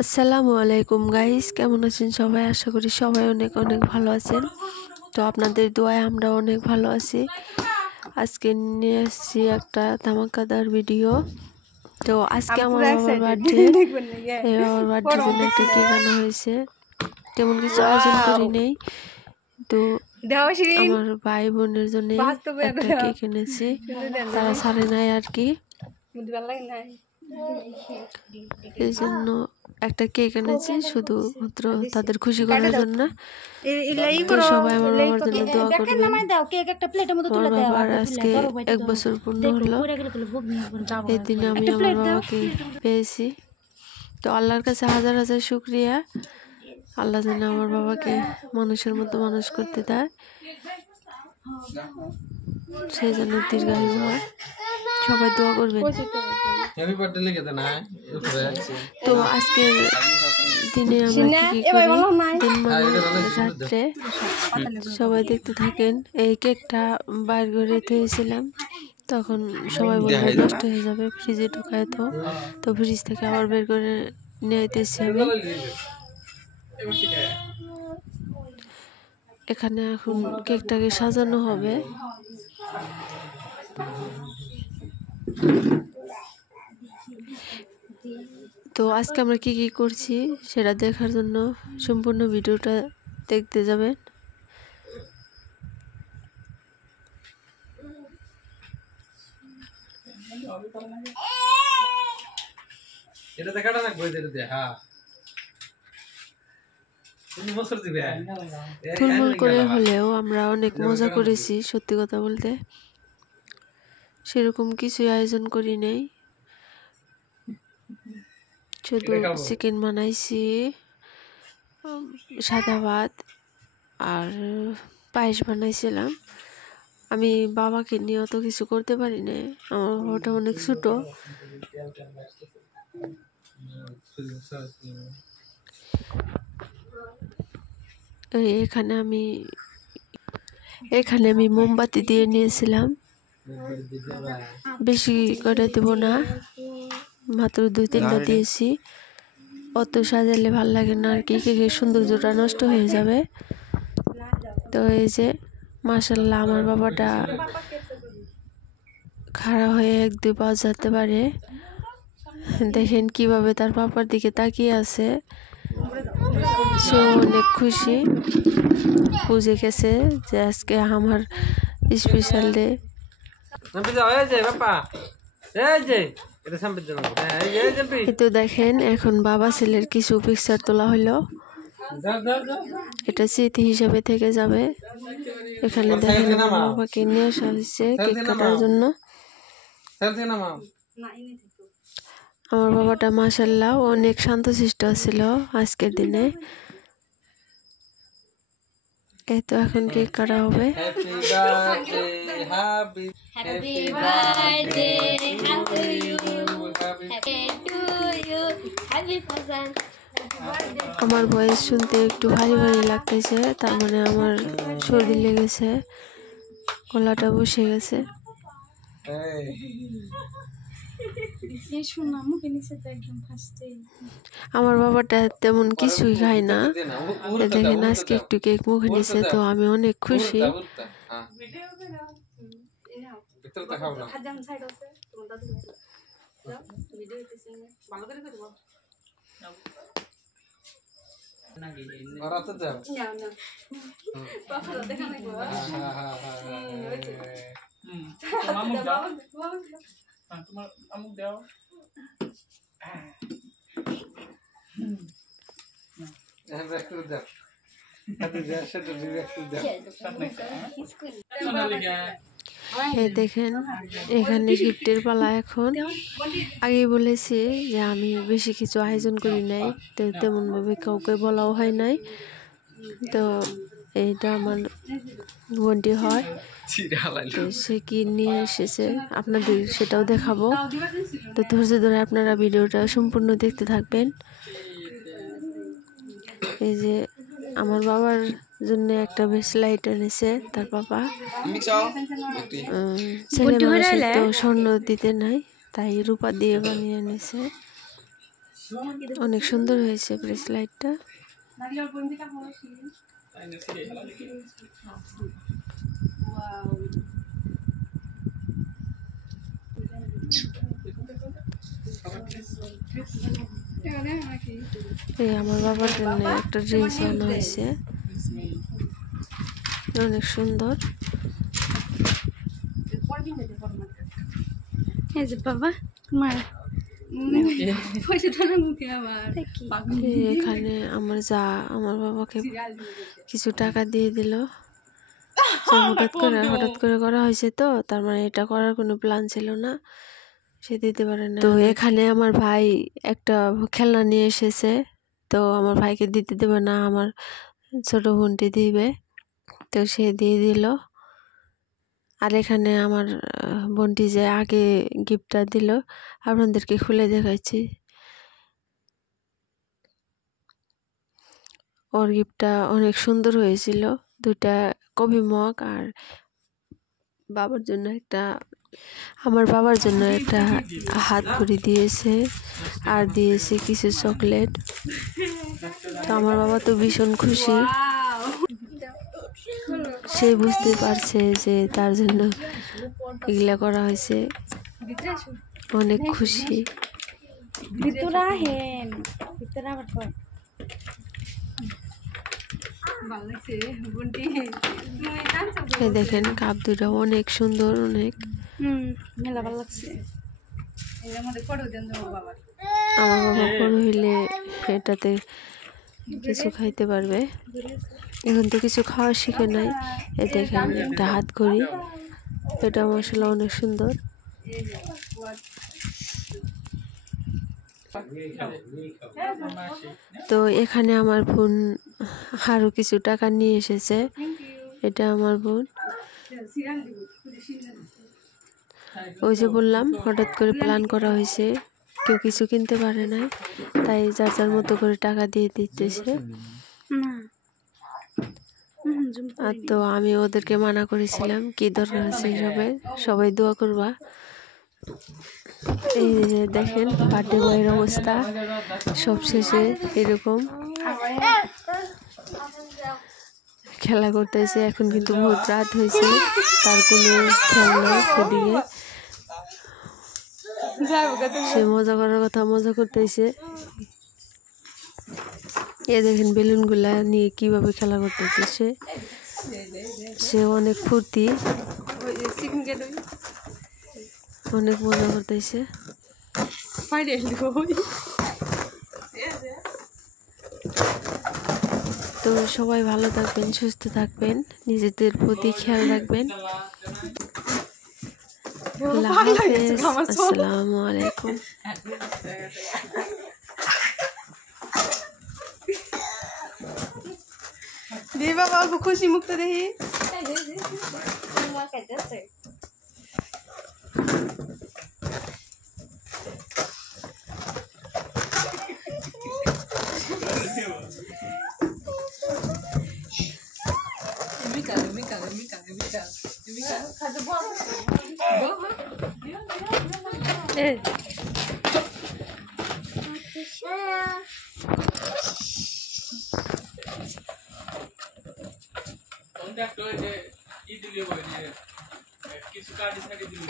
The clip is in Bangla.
আসসালামু আলাইকুম গাইস, কেমন আছেন সবাই? আশা করি সবাই অনেক অনেক ভালো আছেন। তো আপনাদের দোয়ায় আমরা অনেক ভালো আছি। আজকে নিয়ে আসছি একটা ধামাকাদার ভিডিও। তো আজকে আমার বাবার বার্থডে, এই বাবার বার্থডের জন্য একটা কেক আনা হয়েছে। তেমন কিছু আয়োজন করি নেই, তো আমার ভাই বোনের জন্য একটা কেক এনেছি, তারা ছাড়ে নাই আর কি, এই জন্য একটা কেক এনেছি শুধুমাত্র তাদের খুশি করার জন্য। তো সবাই আমার বাবার জন্য দোয়া করবেন। আমার বাবার আজকে 1 বছর পূর্ণ হলো, এই দিনে আমি আমার বাবাকে পেয়েছি। তো আল্লাহর কাছে হাজার হাজার শুকরিয়া, আল্লাহ যেন আমার বাবাকে মানুষের মতো মানুষ করতে দেয়, সে যেন দীর্ঘায়ু হয়। সবাই দোয়া করবেন। তো আজকের দিনে আমরা কি করি, দিন মানে রাত্রে সবাই দেখতে থাকেন। এই কেকটা বাইর করে থুয়েছিলাম, তখন সবাই বলবে নষ্ট হয়ে যাবে, ফ্রিজে ঢুকায় তো ফ্রিজ থেকে আবার বের করে নিয়ে আইতেছি আমি। এখানে এখন কেকটাকে সাজানো হবে। তো আজকে আমরা কি কি করছি সেটা দেখার জন্য সম্পূর্ণ ভিডিওটা দেখতে যাবেন। এটা দেখাটা না কই দিতে হ্যাঁ থুলমুল করে হলেও আমরা অনেক মজা করেছি, সত্যি কথা বলতে। সেরকম কিছুই আয়োজন করি নেই, শুধু চিকেন বানাইছি, সাদা ভাত আর পায়েস বানাইছিলাম। আমি বাবাকে নিয়ে অত কিছু করতে পারি না, আমার বাবাটা অনেক ছোট। এখানে আমি মোমবাতি দিয়ে নিয়েছিলাম, বেশি করে দেব না, মাত্র 2-3টা দিয়েছি। অত সাজালে ভাল লাগে না আর কি, কেকের সৌন্দর্যটা নষ্ট হয়ে যাবে। তো এই যে মাশাআল্লাহ, আমার বাবাটা খাড়া হয়ে 1-2 পা যেতে পারে। দেখেন কিভাবে তার পাপার দিকে তাকিয়ে আছে, সে অনেক খুশি, বুঝে গেছে যে আজকে আমার স্পেশাল ডে। তো দেখেন এখন বাবা ছেলের কিছু পিকচার তোলা হলো, এটা স্মৃতি হিসাবে থেকে যাবে। এখানে দেখেন আমার বাবাকে নিয়ে আসা হয়েছে কেক কাটার জন্য। আমার বাবাটা মাশাআল্লাহ অনেক শান্তশিষ্ট ছিল আজকের দিনে। এই তো এখন কেক কাটা হবে। আমার ভয়েস শুনতে একটু ভারী ভারী লাগতেছে, তার মানে আমার সর্দি লেগেছে, গলাটা বসে গেছে। আমার বাবাটা তেমন কিছুই খায় না, দেখেন আজকে একটু কেক মুখে নিছে, তো আমি অনেক খুশি। দেখেন এখানে গিফটের পালা। এখন আগে বলেছি যে আমি বেশি কিছু আয়োজন করি নাই, তো তেমন ভাবে কাউকে বলাও হয় নাই। তো এইটা আমার বোনটি হয়, তো সে কি নিয়ে এসেছে আপনাদের সেটাও দেখাবো। তো ধৈর্য ধরে আপনারা ভিডিওটা সম্পূর্ণ দেখতে থাকবেন। এই যে আমার বাবার জন্য একটা ব্রেসলাইট এনেছে তার বাবা, ছেলে মানুষের তো স্বর্ণ দিতে নাই, তাই রূপা দিয়ে বানিয়ে এনেছে। অনেক সুন্দর হয়েছে ব্রেসলাইটটা। এই আমার বাবার জন্য একটা ড্রেস আনা হয়েছে, অনেক সুন্দর। এই যে বাবা তোমার এখানে আমার বাবাকে কিছু টাকা দিয়ে দিল। হঠাৎ করে করা হয়েছে, তো তার মানে এটা করার কোনো প্ল্যান ছিল না, সে দিতে পারে না। তো এখানে আমার ভাই একটা খেলনা নিয়ে এসেছে, তো আমার ভাইকে দিতে দেবে না, আমার ছোট বোনটি দিবে, তো সে দিয়ে দিল। আর এখানে আমার বোনটি যে আগে গিফটটা দিল আপনাদেরকে খুলে দেখাচ্ছি। ওর গিফটটা অনেক সুন্দর হয়েছিল, দুটা কফি মগ আর আমার বাবার জন্য একটা হাত ঘড়ি দিয়েছে, আর দিয়েছে কিছু চকলেট। তো আমার বাবা তো ভীষণ খুশি, সে বুঝতে পারছে যে তার জন্য এগুলা করা হয়েছে, অনেক খুশি। দেখেন কাপ দুটা অনেক সুন্দর, অনেক মেলা ভালো লাগছে। আমার বাবা বড় হইলে এটাতে কিছু খাইতে পারবে, এখন তো কিছু খাওয়া শিখে নাই। এই দেখেন একটা হাত ঘড়ি, এটা মশলা অনেক সুন্দর। তো এখানে আমার বোন আরো কিছু টাকা নিয়ে এসেছে, এটা আমার বোন। ওই যে বললাম হঠাৎ করে প্ল্যান করা হয়েছে, কেউ কিছু কিনতে পারে নাই, তাই যার যার মতো করে টাকা দিয়ে দিতেছে। আর তো আমি ওদেরকে মানা করেছিলাম কি দরকার আছে সবাই দোয়া করবা। এই যে দেখেন বার্থডে বয়ের অবস্থা, সব শেষে এরকম খেলা করতেছে। এখন কিন্তু বহুত রাত হয়েছে, তার কোনো খেয়াল নাই সেদিকে, সে মজা করার কথা মজা করতেছে। এ দেখেন বেলুনগুলা নিয়ে কিভাবে খেলা করতেছে, সে অনেক ফুর্তি, অনেক মজা করতেছে। তো সবাই ভালো থাকবেন, সুস্থ থাকবেন, নিজেদের প্রতি খেয়াল রাখবেন। আল্লাহ হাফেজ, আসসালামু আলাইকুম। দে বাবা অল্প খুশি মুক্ত দেখি। কিছু কাটি সাইডে দিল।